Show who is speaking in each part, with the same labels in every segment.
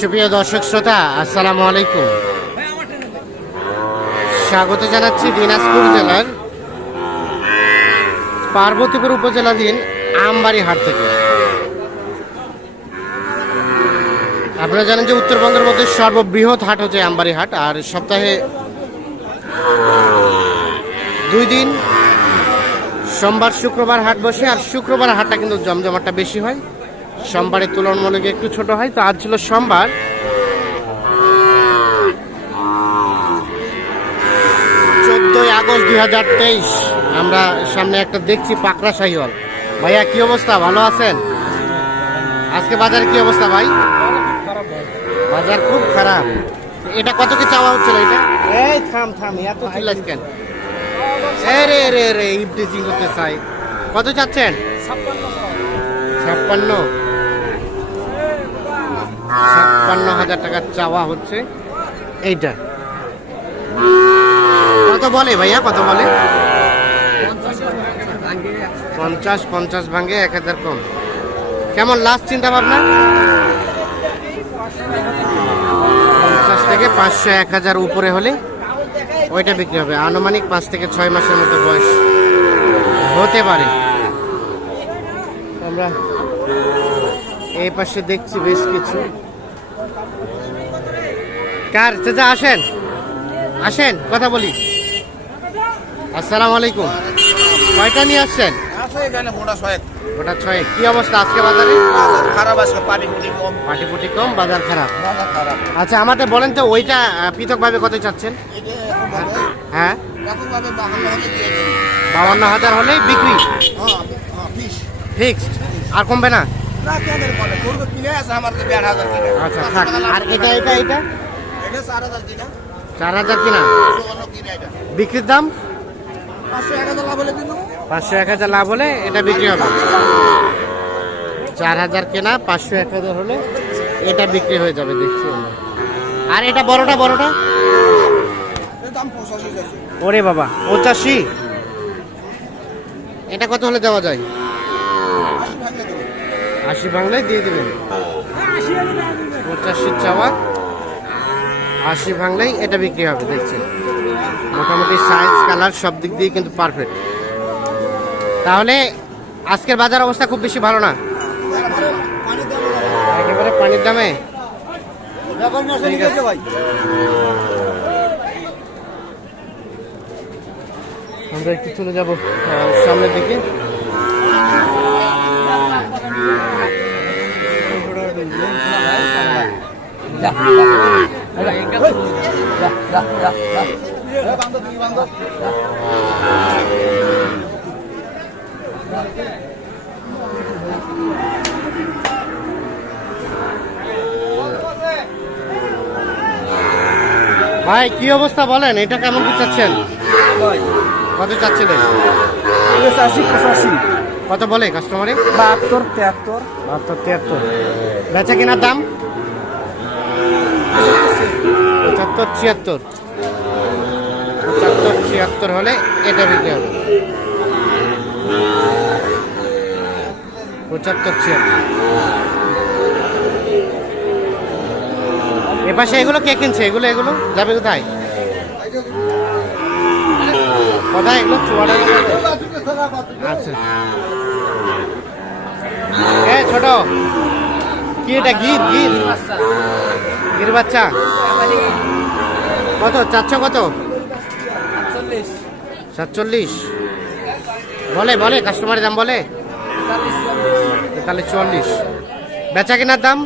Speaker 1: সুপ্রিয় দর্শক শ্রোতা, আসসালামু আলাইকুম। স্বাগত জানাচ্ছি দিনাজপুর জেলার পার্বতীপুর উপজেলাধীন আমবাড়ি হাট থেকে। আপনারা জানেন যে উত্তরবঙ্গের মধ্যে সর্ববৃহৎ হাট হচ্ছে আমবাড়ি হাট আর সপ্তাহে দুই দিন সোমবার, শুক্রবার হাট বসে, আর শুক্রবার হাটটা কিন্তু জমজমাটটা বেশি হয়। সোমবারের তুলনামূলক একটু ছোট হয় তো আজ ছিল সোমবার। চোদ্দই আগস্ট দুই হাজার তেইশ। আমরা সামনে একটা দেখছি পাকড়া শাহিওয়াল। ভাইয়া কি অবস্থা? ভালো আছেন? আজকে বাজারে কি অবস্থা ভাই? বাজার খুব খারাপ। এটা কত কি চাওয়া হচ্ছিল এটা? এই থাম থাম এত চিল্লাস কেন রে রে রে ইফটিজিং করতে চাই। কত চাচ্ছেন? ছাপ্পান্ন। ছাপ্পান্ন। হাজার টাকার চাওয়া হচ্ছে। এইটা। কত বলে ভাইয়া? কত বলে? পঞ্চাশ পঞ্চাশ ভাঙ্গে এক হাজার কম। কেমন লাস্ট চিন্তা ভাবনা পঞ্চাশ থেকে পাঁচশো, এক হাজার উপরে হলে ওইটা বিক্রি হবে। আনুমানিক পাঁচ থেকে ছয় মাসের মতো বয়স। হতে পারে। আমরা এই পাশে দেখছি বেশ কিছু। কার চাচা আসেন। আসেন কথা বলি। আসসালামু আলাইকুম কয়টা নিয়ে আসছেন?
Speaker 2: আছে এখানে মোটা ছয়েক
Speaker 1: ওটা ছয়। কি অবস্থা আজকে বাজারে?
Speaker 2: খারাপ আছে পানি পুটি কম
Speaker 1: পাটি পুটি কম বাজার খারাপ। আচ্ছা আমাদের বলেন তো ওইটা পৃথকভাবে কত চাচ্ছেন? হ্যাঁ। বাউান্ন হাজার বিক্রি?
Speaker 2: হ্যাঁ হ্যাঁ
Speaker 1: ফিক্সড। আর কমবে না? আচ্ছা আর এটা এটা এটা?
Speaker 2: এটা চার হাজার কিনা।
Speaker 1: বিক্রির দাম?
Speaker 2: পাঁচশো এক হাজার লাভ হলে
Speaker 1: পাঁচশো এক হাজার লাভ হলে এটা বিক্রি হবে। চার হাজার কেনা পাঁচশো এক হাজার হলে এটা বিক্রি হয়ে যাবে দেখছি আর এটা বড়টা বড়টা? ওরে বাবা পঁচাশি? এটা কত হলে দেওয়া যায়?
Speaker 2: আশি
Speaker 1: বাংলায় দিয়ে দেবেন। পঁচাশি চাওয়া। আশি বাংলায় এটা বিক্রি হবে দেখছি মোটামুটি সাইজ কালার সব দিক দিয়ে কিন্তু পারফেক্ট তাহলে আজকের বাজার অবস্থা খুব বেশি ভালো না? একেবারে পানির দামে? আমরা একটু চলে যাব সামনের দিকে। ভাই কি অবস্থা বলেন? এটা কেমন কি চাচ্ছেন? কত চাচ্ছিলেন?
Speaker 2: পঁচাশি
Speaker 1: কত বলে কাস্টমারে
Speaker 2: বাহাত্তর তেহাত্তর।
Speaker 1: বাহাত্তর তিয়াত্তর বেচা কেনার দাম? পঁচাত্তর ছিয়াত্তর। পঁচাত্তর ছিয়াত্তর হলে এটা বিক্রি হবে। পঁচাত্তর ছিয়াত্তর। এপাশে এগুলো কে কিনছে? এগুলো এগুলো? যাবে কোথায়? কোথায় এগুলো? চুয়াডা আচ্ছা। ছোট, কি এটা, গির গির? গির বাচ্চা? কত, চারশো কত? সাতচল্লিশ। বলে বলে কাস্টমারের দাম বলে? তাহলে চুয়াল্লিশ। বেচা কেনার দাম?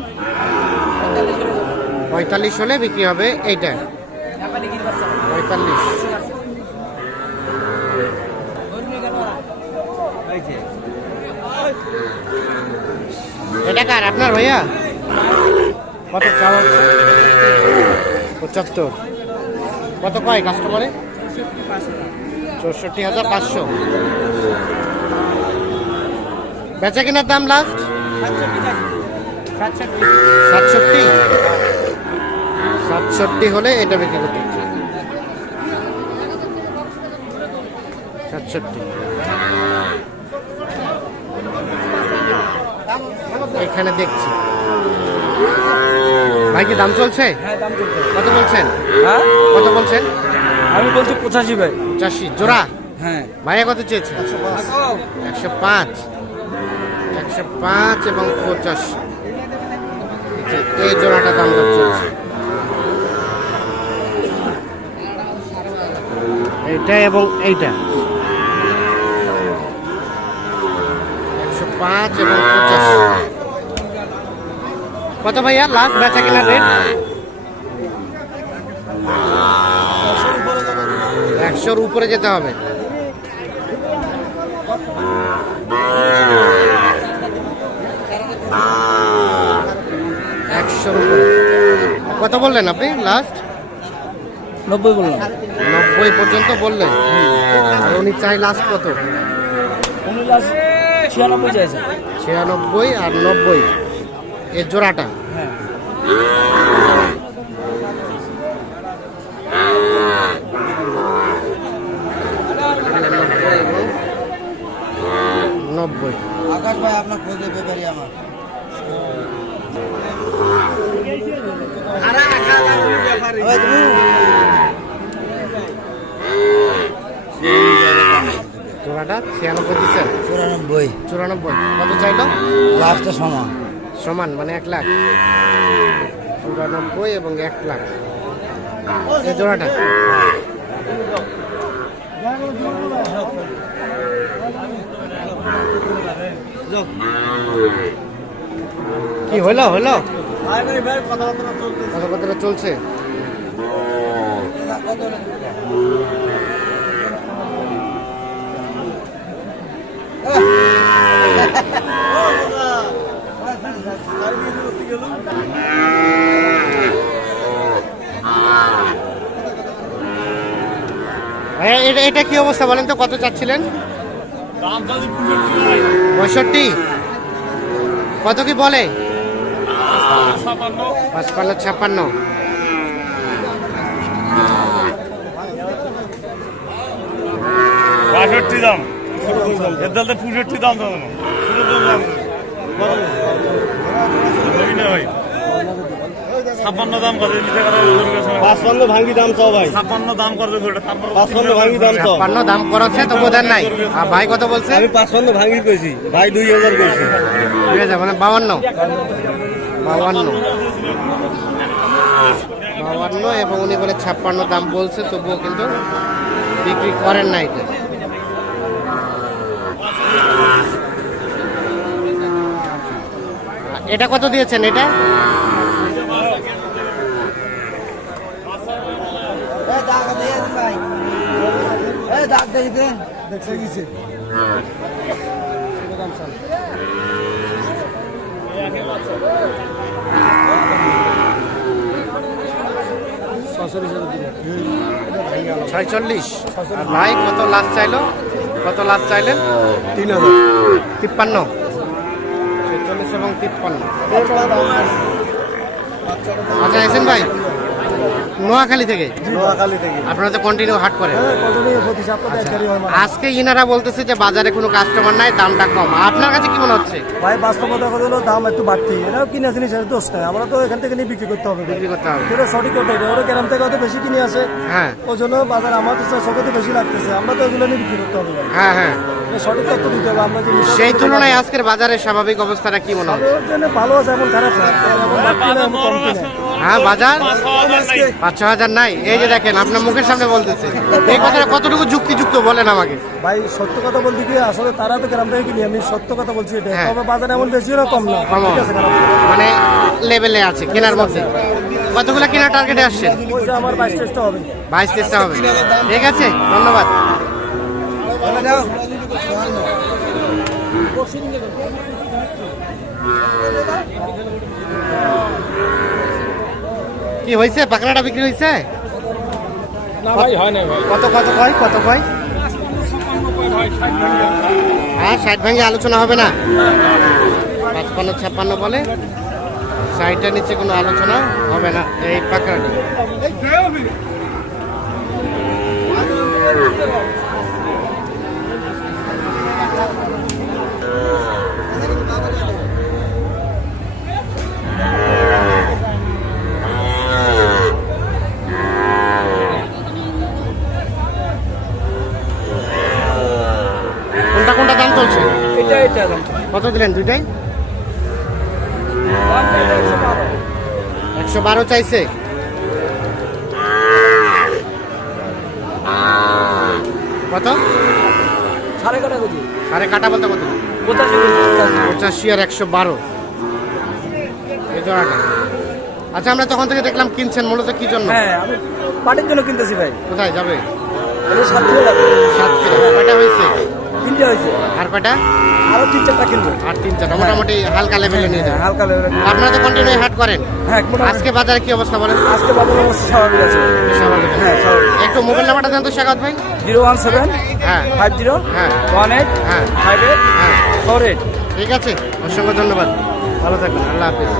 Speaker 1: পঁয়তাল্লিশ হলে বিক্রি হবে এইটা। পঁয়তাল্লিশ এটা কার আপনার ভাইয়া? কত চাওয়া পঁচাত্তর। কত কয় কাস্টমারে চৌষট্টি হাজার পাঁচশো। বেচা কেনার দাম লাস্ট সাতষট্টি। সাতষট্টি হলে এটা বিক্রি করতে সাতষট্টি। এখানে দেখছি। ভাই কি দাম চলছে?
Speaker 2: হ্যাঁ
Speaker 1: কত বলছেন?
Speaker 2: হ্যাঁ?
Speaker 1: কত বলছেন?
Speaker 2: আমি বলছি পঁচাশি ভাই।
Speaker 1: পঁচাশি। জোড়া?
Speaker 2: হ্যাঁ।
Speaker 1: ভাইয়া কত চেয়েছে একশো পাঁচ। একশো পাঁচ এবং পঁচাশি। এই জোড়াটা দাম দর চলছে। এইটা এবং এইটা। পাঁচ এবং পঁচাশি কত ভাইয়া? লাস্ট বেচা কেনার রেট একশোর উপরে যেতে হবে। একশোর উপরে। কত বললেন আপনি লাস্ট
Speaker 2: নব্বই বললাম।
Speaker 1: নব্বই পর্যন্ত বললেন। উনি চাই লাস্ট কত?
Speaker 2: ছিয়ানব্বই চাইছে।
Speaker 1: ছিয়ানব্বই আর নব্বই। এর জোড়াটা।
Speaker 2: হ্যাঁ
Speaker 1: নব্বই।
Speaker 2: আকাশ ভাই আপনার খোঁজে ব্যাপারি আমার।
Speaker 1: জোড়াটা ছিয়ানব্বই দিচ্ছেন?
Speaker 2: চুরানব্বই।
Speaker 1: চুরানব্বই। কত চাইলো?
Speaker 2: লাস্টে সমান।
Speaker 1: সমান মানে এক লাখ। চুরানব্বই এবং এক লাখ। এই জোড়াটা? কি হলো হলো কথাবার্তা চলছে? ভাইয়া, এটা এটা কি অবস্থা বলেন তো কত চাচ্ছিলেন? পঁয়ষট্টি? কত কি বলে? পাঁচপান্ন ছাপ্পান্ন।
Speaker 3: বাষট্টি দাম। এর দাম পঁয়ষট্টি দাম দাম ভাই। ছাপ্পান্ন দাম করে নিতে
Speaker 2: পাঁচপান্ন ভাঙ্গি দাম চাও ভাই।
Speaker 3: ছাপ্পান্ন দাম করবে
Speaker 2: পাঁচপান্ন ভাঙ্গি দাম চাও।
Speaker 1: ছাপ্পান্ন দাম করাচ্ছে তো বোধ নাই। আর ভাই কত বলছে?
Speaker 2: আমি পাঁচপান্ন ভাঙ্গি কইছি ভাই দুই হাজার কইছি
Speaker 1: দুই হাজার মানে বাউান্ন। বাউান্ন। বাউান্ন এবং উনি বলে ছাপ্পান্ন দাম বলছে তবুও কিন্তু বিক্রি করেন না এটা এটা কত দিয়েছেন এটা?
Speaker 2: দেখছে গেছে।
Speaker 1: ছয়চল্লিশ। ভাই কত লাস্ট চাইলো? কত লাস্ট চাইলেন?
Speaker 2: তিন হাজার
Speaker 1: তিপ্পান্ন। ছয়চল্লিশ এবং তিপ্পান্ন। আচ্ছা এসেন ভাই। নোয়াখালী থেকে?
Speaker 2: নোয়াখালী থেকে।
Speaker 1: আপনারা তো কন্টিনিউ হাট করেন।
Speaker 2: হ্যাঁ।
Speaker 1: আজকে ইনারা বলতেছে যে বাজারে কোনো কাস্টমার নাই দামটা কম। আপনার কাছে কি মনে হচ্ছে?
Speaker 2: ভাই বাস্তবতা কথা হলো দাম একটু বাড়তি। এরাও কিনে জিনিস এর দোষ নাই। আমরা তো এখান থেকে নিয়ে বিক্রি করতে হবে।
Speaker 1: বিক্রি করতে হবে।
Speaker 2: যেটা সঠিক কথা এটা ওরা গ্রাম থেকে হয়তো বেশি কিনে আসে।
Speaker 1: হ্যাঁ।
Speaker 2: ওই জন্য বাজার আমাদের সকতে বেশি লাগতেছে। আমরা তো এগুলো নিয়ে বিক্রি করতে হবে।
Speaker 1: হ্যাঁ হ্যাঁ।
Speaker 2: এটা সঠিক তথ্য দিতে হবে আমরা যে
Speaker 1: সেই তুলনায় আজকের বাজারের স্বাভাবিক অবস্থাটা কি মনে
Speaker 2: জন্য ভালো আছে খারাপ না। বাড়তি না
Speaker 1: হ্যাঁ বাজার? পাঁচ ছ হাজার নাই। এই যে দেখেন আপনার মুখের সামনে বলতেছে। এই কথাটা কতটুকু যুক্তিযুক্ত বলেন আমাকে?
Speaker 2: ভাই সত্য কথা বলতে কি আসলে তারা তো গ্রাম থেকে কিনি আমি সত্য কথা বলছি এটা।
Speaker 1: হ্যাঁ।
Speaker 2: তবে বাজারে এমন বেশি না কম না।
Speaker 1: কম।
Speaker 2: ঠিক আছে খারাপ না।
Speaker 1: মানে লেভেলে আছে কেনার মধ্যে। কতগুলো কেনার টার্গেটে আসছেন?
Speaker 2: ওই যে আমার বাইশ টেস্টটা হবে।
Speaker 1: বাইশ চেষ্টা হবে। ঠিক আছে ধন্যবাদ। কি হয়েছে? পাকড়াটা বিক্রি হয়েছে?
Speaker 3: না ভাই হয় না ভাই।
Speaker 1: কত কত কয় কত কয়? হ্যাঁ ষাট ভাঙে আলোচনা হবে না। পাঁচপান্ন ছাপ্পান্ন বলে। ষাটটার নিচে কোনো আলোচনা হবে না এই পাকড়াটা। দিলেন দুইটাই? একশো বারো চাইছে। কত?
Speaker 4: সাড়ে কাটা
Speaker 1: বলতে কত?
Speaker 4: পঁচাশি
Speaker 1: পঁচাশি। আর একশো বারো। এই জোড়াটা। আচ্ছা আমরা তখন থেকে দেখলাম কিনছেন মূলত কি জন্য?
Speaker 4: হ্যাঁ আমি পাটির জন্য কিনতেছি ভাই।
Speaker 1: কোথায় যাবে?
Speaker 4: সাত কিলো লাগবে।
Speaker 1: সাত কিলো। কয়টা হয়েছে?
Speaker 4: তিনটে হয়েছে।
Speaker 1: আর কয়টা?
Speaker 4: আরও তিন চারটা কিনবো।
Speaker 1: আর তিন চারটা মোটামুটি হালকা লেভেলে নিয়ে যাবেন।
Speaker 4: হালকা লেভেলে
Speaker 1: আপনারা তো কন্টিনিউ হাট করেন।
Speaker 4: হ্যাঁ
Speaker 1: আজকে বাজারে কি অবস্থা বলেন?
Speaker 4: আজকে বাজারে অবস্থা স্বাভাবিক আছে।
Speaker 1: স্বাভাবিক
Speaker 4: হ্যাঁ
Speaker 1: একটু মোবাইল নাম্বারটা দেন তো স্বাগত ভাই।
Speaker 4: জিরো ওয়ান সেভেন
Speaker 1: হ্যাঁ।
Speaker 4: ফাইভ জিরো
Speaker 1: হ্যাঁ।
Speaker 4: ওয়ান এইট
Speaker 1: হ্যাঁ।
Speaker 4: ফাইভ এইট
Speaker 1: হ্যাঁ।
Speaker 4: Four eight.
Speaker 1: ঠিক আছে অসংখ্য ধন্যবাদ। ভালো থাকবেন আল্লাহ হাফিজ।